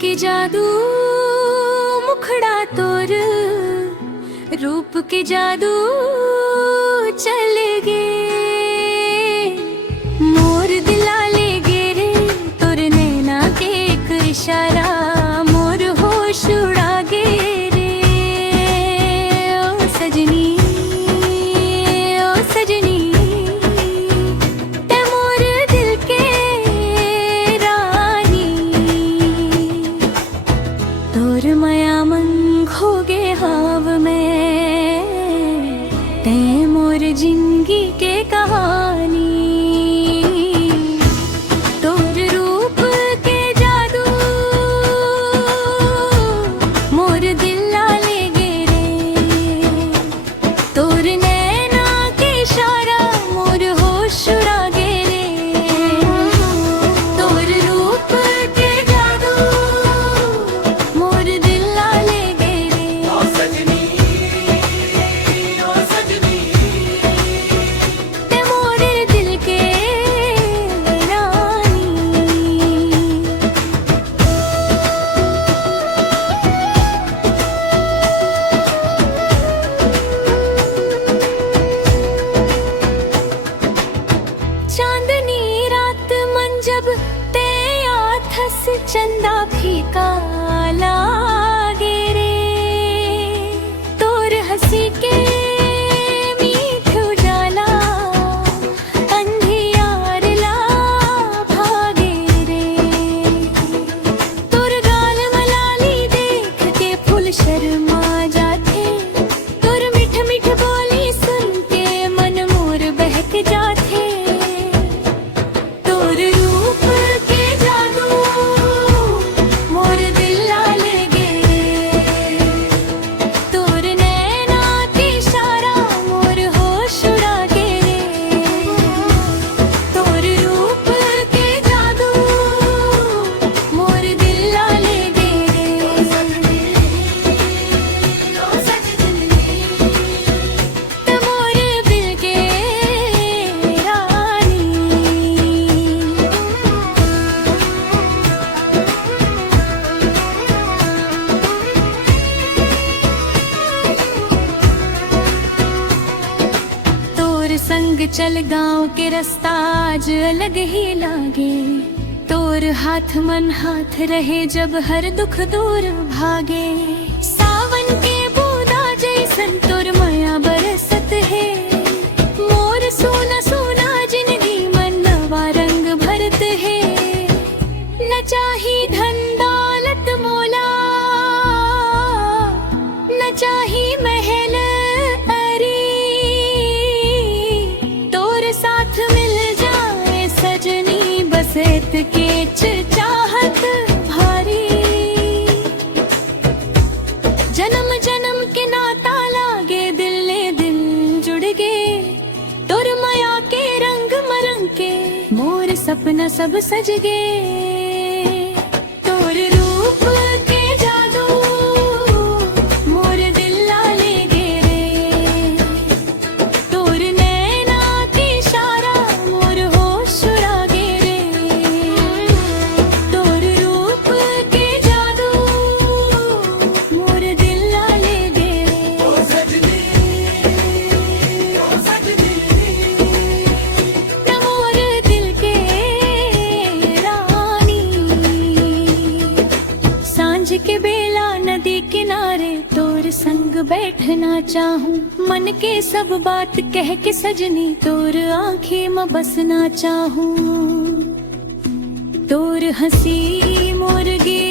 के जादू मुखड़ा तोर, रूप के जादू चल गे। मोर दिला ले गे रे तोर नैना के एक इशारा, मोर होश उड़ा गे रे। ओ सजनी ओ सजनी, ते मोर दिल के रानी। तोर माया मन खो गे हाव में, ते मोर जिंदगी के कहानी। तोर रूप के जादू मोर दिल ला ले गे रे, तोर नैना के इशारा मोर होश उड़ा गे रे। तोर रूप के जादू मोर दिल ला ले गे रे। ओ सजनी ओ सजनी, ते मोर दिल के रानी। चांदनी रात मन जब ते आथस, चंदा फीका लागे रे। तोर हंसी के मीठ उजाला अंधियार ला भागे रे। तोर गाल मलाली देख के फूल शर्मा जाते, तोर मीठ मीठ बोली सुन के मन मोर बहक जाते। तोर रूप के जादू मोर दिल ला ले गे रे, तोर नैना के इशारा मोर होश उड़ा गे रे। तोर रूप के जादू मोर दिल ला ले गे रे। ओ सजनी ते मोर दिल के रानी। तोर संग चल गांव के रास्ता आज अलग ही लागे। तोर हाथ मन हाथ रहे जब हर दुख दूर भागे। सावन के बूंदा जैसन तोर माया बरसत है, मोर सोना सोना जिंदगी मन नवा रंग भरत है। न चाही धन दौलत मोला, न चाही महल अरी, तोर साथ मिल जाए सजनी बस के चाहत भारी। जन्म जन्म के नाता लागे दिल ले दिल जुड़ गे। तोर माया के रंग मरंग के मोर सपना सब सज गे। तोर रूप के जादू मोर दिल ला ले गे रे, तोर नैना के इशारा मोर होश उड़ा गे रे। तोर रूप के जादू मोर दिल ला ले गे रे। ओ सजनी ओ सजनी, ते मोर दिल के रानी। सांझ के बेला नदी किनारे तोर संग बैठना चाहूं, मन के सब बात कह के सजनी तोर आँखें में बसना चाहूं। तोर हंसी मोर गे